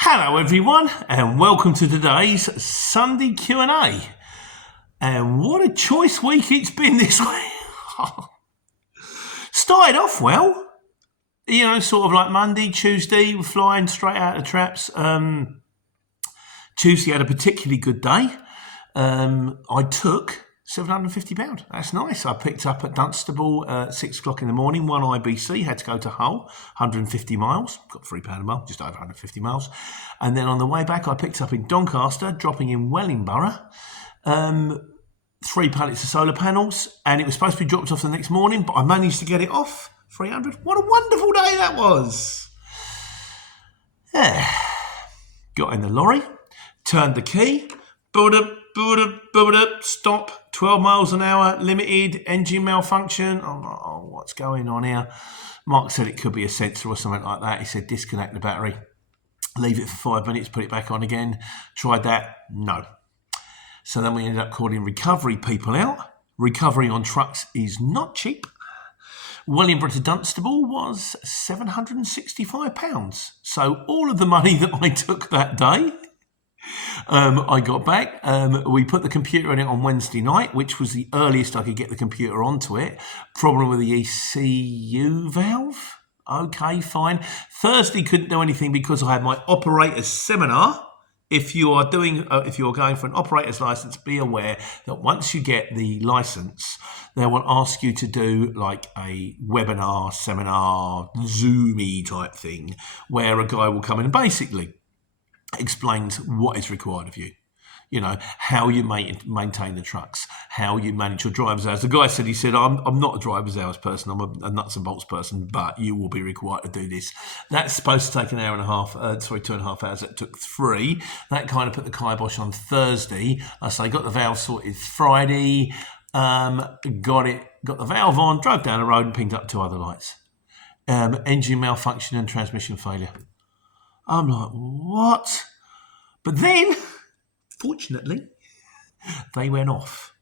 Hello everyone and welcome to today's Sunday Q&A. And what a choice week it's been this week. Started off well, sort of like Monday, Tuesday, we're flying straight out of the traps. Tuesday had a particularly good day. I took £750. That's nice. I picked up at Dunstable at 6 o'clock in the morning, one IBC, had to go to Hull, 150 miles, got £3 a mile, just over 150 miles. And then on the way back, I picked up in Doncaster, dropping in Wellingborough, 3 pallets of solar panels, and it was supposed to be dropped off the next morning, but I managed to get it off, 300. What a wonderful day that was. Yeah. Got in the lorry, turned the key, stop, 12 miles an hour, limited, engine malfunction. I'm like, oh, what's going on here? Mark said it could be a sensor or something like that. He said disconnect the battery, leave it for 5 minutes, put it back on again. Tried that, no. So then we ended up calling recovery people out. Recovery on trucks is not cheap. Wellingborough to Dunstable was £765. So all of the money that I took that day, I got back. We put the computer in it on Wednesday night, which was the earliest I could get the computer onto it. Problem with the ECU valve. Okay, fine. Thursday couldn't do anything because I had my operator's seminar. If you are going for an operator's license, be aware that once you get the license, they will ask you to do like a webinar, seminar, Zoomy type thing, where a guy will come in and basically explains what is required of you. How you maintain the trucks, how you manage your driver's hours. The guy said, I'm not a driver's hours person, I'm a nuts and bolts person, but you will be required to do this. That's supposed to take an hour and a half, 2.5 hours. It took 3. That kind of put the kibosh on Thursday. I got the valve sorted Friday, got the valve on, drove down the road and pinged up 2 other lights. Engine malfunction and transmission failure. I'm like, what? But then, fortunately, they went off.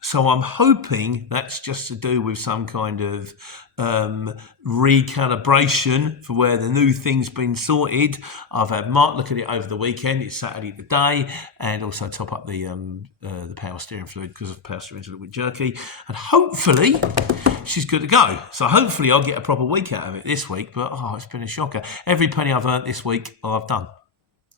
So I'm hoping that's just to do with some kind of recalibration for where the new thing's been sorted. I've had Mark look at it over the weekend. It's Saturday today, and also top up the power steering fluid because of power steering's a little bit jerky. And hopefully she's good to go. So hopefully I'll get a proper week out of it this week. But it's been a shocker. Every penny I've earned this week, I've done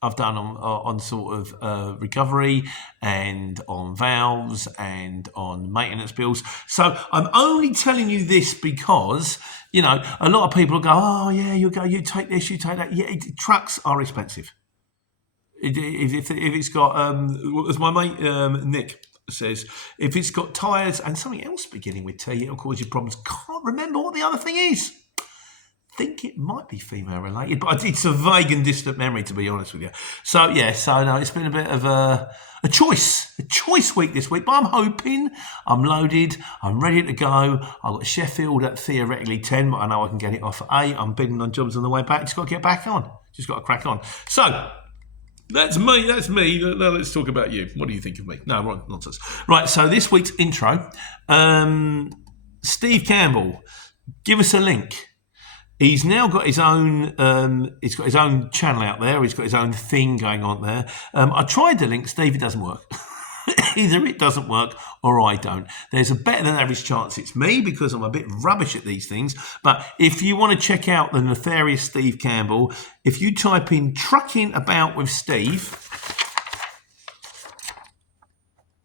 on sort of recovery and on valves and on maintenance bills. So I'm only telling you this because, a lot of people go, oh yeah, you take this, you take that. Yeah, trucks are expensive. If it's got, as my mate Nick says, if it's got tyres and something else beginning with T, it'll cause you problems. Can't remember what the other thing is. Think it might be female related, but it's a vague and distant memory, to be honest with you. So no, it's been a bit of a choice week this week, but I'm hoping I'm loaded, I'm ready to go. I've got Sheffield at theoretically 10, but I know I can get it off at 8. I'm bidding on jobs on the way back. Just got to get back on. Just got to crack on. So that's me. Now let's talk about you. What do you think of me? No, wrong, nonsense. Right, so this week's intro, Steve Campbell, give us a link. He's now got his own. He's got his own channel out there. He's got his own thing going on there. I tried the link, Steve. It doesn't work. Either it doesn't work or I don't. There's a better than average chance it's me because I'm a bit rubbish at these things. But if you want to check out the nefarious Steve Campbell, if you type in "trucking about with Steve,"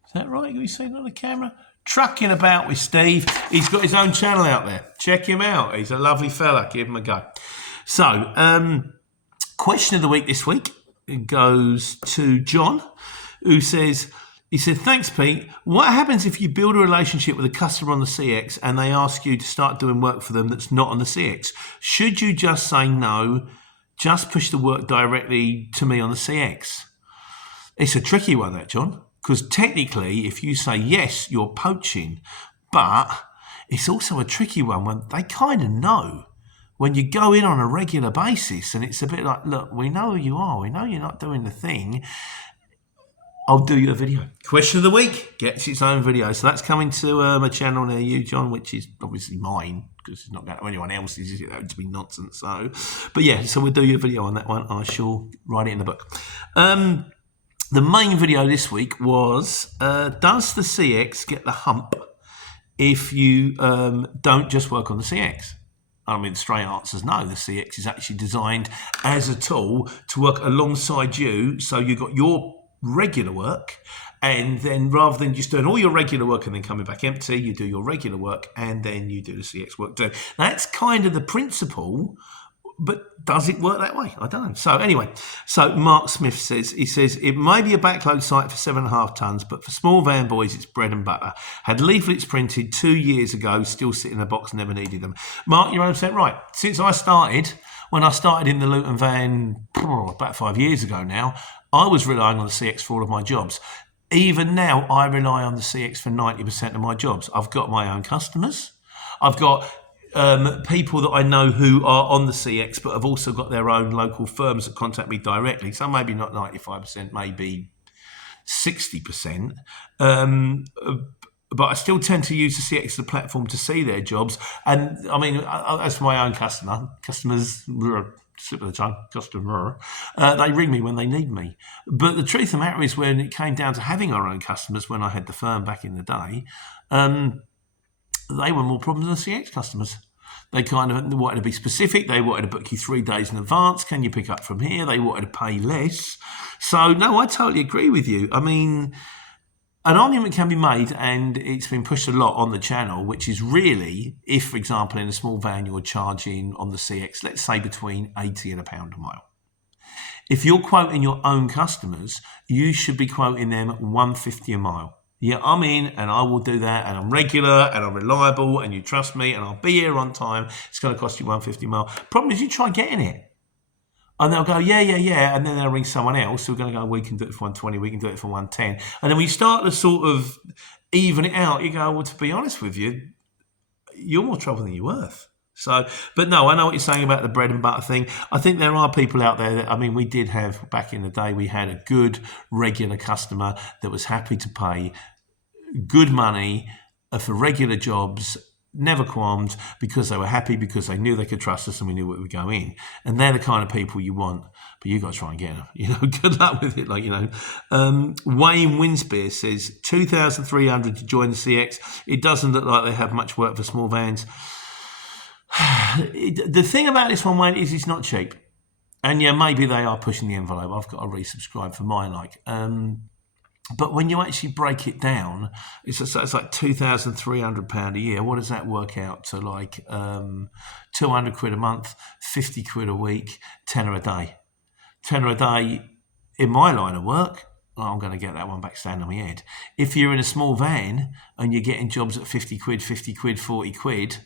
is that right? Can you see it on the camera? Trucking about with Steve. He's got his own channel out there. Check him out. He's a lovely fella. Give him a go. So, question of the week this week goes to John, who says, thanks, Pete. What happens if you build a relationship with a customer on the CX and they ask you to start doing work for them that's not on the CX? Should you just say no, just push the work directly to me on the CX? It's a tricky one, that, John. Because technically, if you say yes, you're poaching. But it's also a tricky one when they kind of know. When you go in on a regular basis and it's a bit like, look, we know who you are. We know you're not doing the thing. I'll do you a video. Question of the week gets its own video. So that's coming to a channel near you, John, which is obviously mine, because it's not going to anyone else's. That would be nonsense. So, but yeah, so we'll do you a video on that one. I shall write it in the book. The main video this week was, does the CX get the hump if you don't just work on the CX? I mean, the straight answer is no. The CX is actually designed as a tool to work alongside you. So you've got your regular work, and then rather than just doing all your regular work and then coming back empty, you do your regular work and then you do the CX work too. That's kind of the principle, but does it work that way? I don't know. So anyway, so Mark Smith says, it may be a backload site for 7.5 tons, but for small van boys, it's bread and butter. Had leaflets printed 2 years ago, still sit in a box, never needed them. Mark, you're 100% right. Since when I started in the Luton van about 5 years ago now, I was relying on the CX for all of my jobs. Even now, I rely on the CX for 90% of my jobs. I've got my own customers. I've got people that I know who are on the CX, but have also got their own local firms that contact me directly. So maybe not 95%, maybe 60%. But I still tend to use the CX as a platform to see their jobs. And I mean, as for my own customers, slip of the tongue, customer, they ring me when they need me. But the truth of the matter is, when it came down to having our own customers, when I had the firm back in the day, they were more problems than CX customers. They kind of wanted to be specific. They wanted to book you 3 days in advance. Can you pick up from here? They wanted to pay less. So, no, I totally agree with you. I mean, an argument can be made, and it's been pushed a lot on the channel, which is really, if, for example, in a small van you're charging on the CX, let's say between 80 and £1 a mile. If you're quoting your own customers, you should be quoting them 150 a mile. Yeah, I'm in and I will do that, and I'm regular and I'm reliable and you trust me and I'll be here on time. It's going to cost you 150 a mile. Problem is, you try getting it. And they'll go, yeah. And then they'll ring someone else who's going to go, we can do it for 120, we can do it for 110. And then when you start to sort of even it out, you go, well, to be honest with you, you're more trouble than you're worth. So, but no, I know what you're saying about the bread and butter thing. I think there are people out there that, I mean, we did have, back in the day, we had a good regular customer that was happy to pay good money for regular jobs, never qualmed, because they were happy, because they knew they could trust us and we knew what would go in. And they're the kind of people you want, but you got to try and get them. Good luck with it. Wayne Winspear says 2,300 to join the CX. It doesn't look like they have much work for small vans. The thing about this one, Wayne, is it's not cheap. And yeah, maybe they are pushing the envelope. I've got to resubscribe for mine, but when you actually break it down, it's like £2,300 a year. What does that work out to? Like 200 quid a month, 50 quid a week, tenner a day. Tenner a day in my line of work, I'm going to get that one back stand on my head. If you're in a small van and you're getting jobs at 50 quid, 40 quid,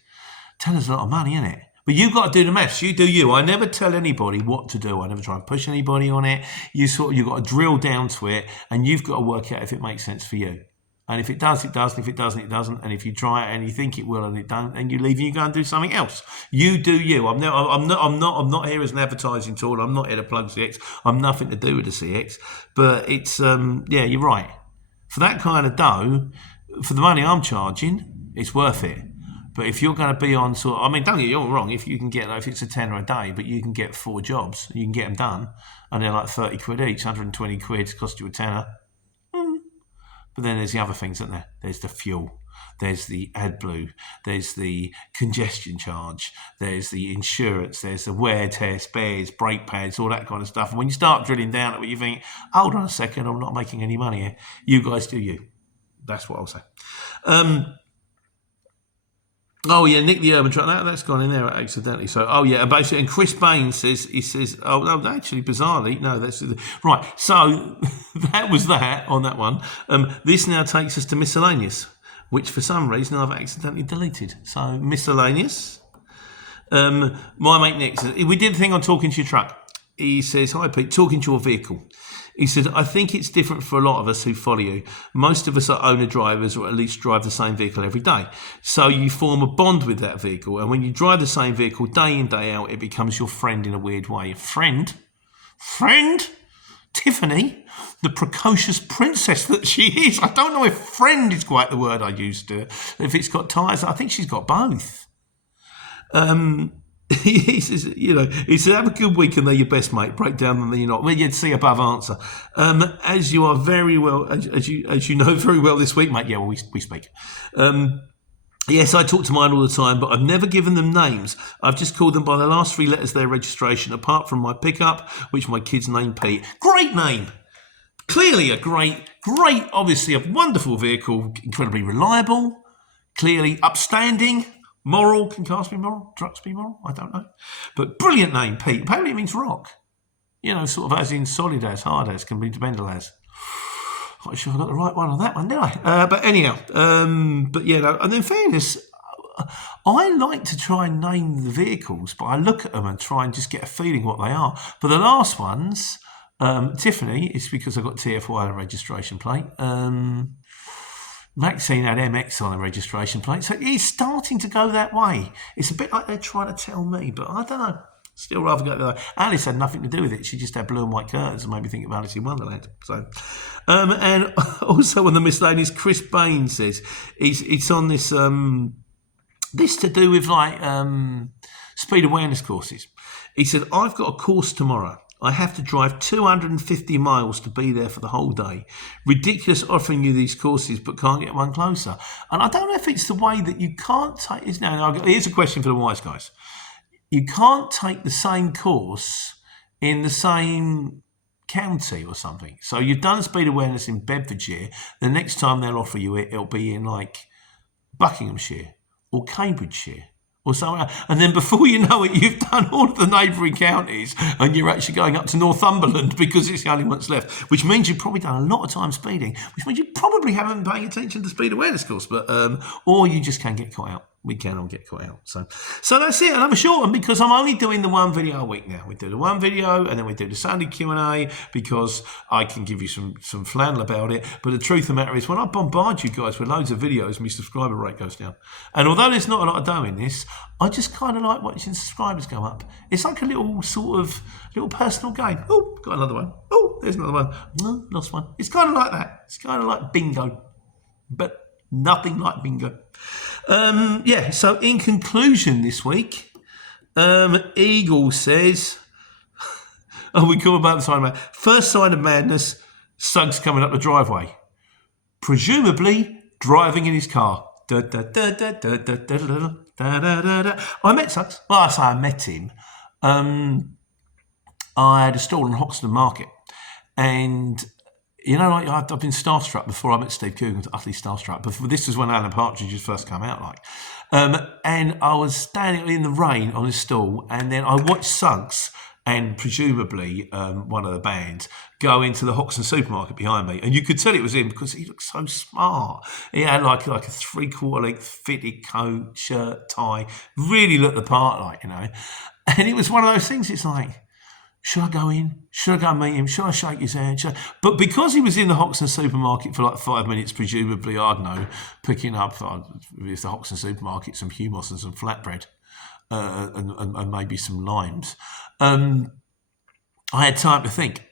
tenner's a lot of money, isn't it? But you've got to do the maths. You do you. I never tell anybody what to do. I never try and push anybody on it. You've got to drill down to it, and you've got to work out if it makes sense for you. And if it does, it does. And if it doesn't, it doesn't. And if you try it and you think it will and it don't, and you leave and you go and do something else. You do you. I'm not here as an advertising tool. I'm not here to plug CX. I'm nothing to do with the CX. But it's you're right. For that kind of dough, for the money I'm charging, it's worth it. But if you're going to be on don't get me wrong, if you can get, if it's a tenner a day, but you can get 4 jobs, you can get them done, and they're like 30 quid each, 120 quid, cost you a tenner. But then there's the other things, isn't there? There's the fuel, there's the AdBlue, there's the congestion charge, there's the insurance, there's the wear, tear, spares, brake pads, all that kind of stuff. And when you start drilling down at it, you think, hold on a second, I'm not making any money here. You guys do you. That's what I'll say. Oh yeah, Nick the Urban Truck. That's gone in there accidentally. So basically, and Chris Bain says, oh no, actually, bizarrely, no, that's right. So that was that on that one. This now takes us to miscellaneous, which for some reason I've accidentally deleted. So miscellaneous. My mate Nick says, we did a thing on talking to your truck. He says, hi Pete, talking to your vehicle. He said, I think it's different for a lot of us who follow you. Most of us are owner drivers, or at least drive the same vehicle every day. So you form a bond with that vehicle. And when you drive the same vehicle day in, day out, it becomes your friend in a weird way. Friend? Tiffany, the precocious princess that she is. I don't know if friend is quite the word I used to. If it's got ties, I think she's got both. He says, he said, have a good week and they're your best mate. Break down and then you're not. Well, you'd see above answer. As you are very well, as you know very well this week, mate. Yeah, well, we speak. Yes, I talk to mine all the time, but I've never given them names. I've just called them by the last 3 letters of their registration, apart from my pickup, which my kid's name Pete. Great name. Clearly a great, obviously a wonderful vehicle, incredibly reliable, clearly upstanding, moral. Can cars be moral? Trucks be moral? I don't know. But brilliant name, Pete. Apparently it means rock. Sort of as in solid as, hard as, can be dependable as. Not sure I got the right one on that one, did I? But anyhow, and in fairness, I like to try and name the vehicles, but I look at them and try and just get a feeling what they are. But the last ones, Tiffany, is because I got TFY on a registration plate. Maxine had MX on a registration plate, so it's starting to go that way. It's a bit like they're trying to tell me, but I don't know. Still rather go there. Alice had nothing to do with it. She just had blue and white curtains and made me think of Alice in Wonderland. So, and also on the miscellaneous, Chris Bain says it's on this this to do with speed awareness courses. He said, I've got a course tomorrow. I have to drive 250 miles to be there for the whole day. Ridiculous offering you these courses, but can't get one closer. And I don't know if it's the way that you can't take. Now, here's a question for the wise guys. You can't take the same course in the same county or something. So you've done speed awareness in Bedfordshire. The next time they'll offer you it, it'll be in Buckinghamshire or Cambridgeshire or somewhere. And then before you know it, you've done all of the neighbouring counties and you're actually going up to Northumberland because it's the only one's left, which means you've probably done a lot of time speeding, which means you probably haven't been paying attention to the speed awareness course, but or you just can get caught out. We can all get caught out. So that's it. And I'm a short one because I'm only doing the one video a week now. We do the one video and then we do the Sunday Q&A because I can give you some flannel about it. But the truth of the matter is when I bombard you guys with loads of videos, my subscriber rate goes down. And although there's not a lot of dough in this, I just kind of like watching subscribers go up. It's like a little personal game. Oh, got another one. Oh, there's another one. Oh, lost one. It's kind of like that. It's kind of like bingo, but nothing like bingo. So in conclusion this week, Eagle says, we call about the sign of madness. First sign of madness, Suggs coming up the driveway. Presumably driving in his car. I met Suggs. Well, I say I met him. I had a stall in Hoxton Market and I've been starstruck before I met Steve Coogan, utterly starstruck. But this was when Alan Partridge had first come out, and I was standing in the rain on his stall, and then I watched Suggs and presumably one of the bands go into the Hoxton supermarket behind me, and you could tell it was him because he looked so smart. He had like a 3/4 length fitted coat, shirt, tie, really looked the part, And it was one of those things. It's like, should I go in? Should I go and meet him? Should I shake his hand? But because he was in the Hoxton supermarket for 5 minutes, presumably, I don't know, picking up with the Hoxton supermarket some hummus and some flatbread and maybe some limes, I had time to think.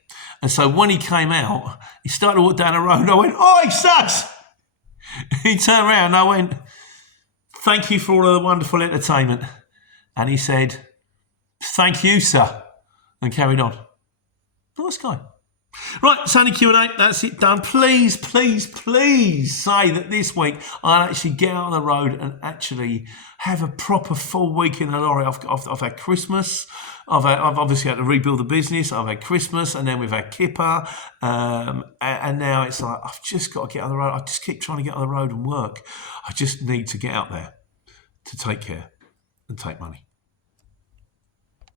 And so when he came out, he started to walk down the road and I went, "Oi, Suggs!" He turned around and I went, "Thank you for all of the wonderful entertainment." And he said, "Thank you, sir." And carried on. Nice guy. Right, Sunday Q&A, that's it done. Please, please, please say that this week I'll actually get out on the road and actually have a proper full week in the lorry. I've had Christmas. I've obviously had to rebuild the business. I've had Christmas and then we've had Kipper. And now it's like, I've just got to get on the road. I just keep trying to get on the road and work. I just need to get out there to take care and take money.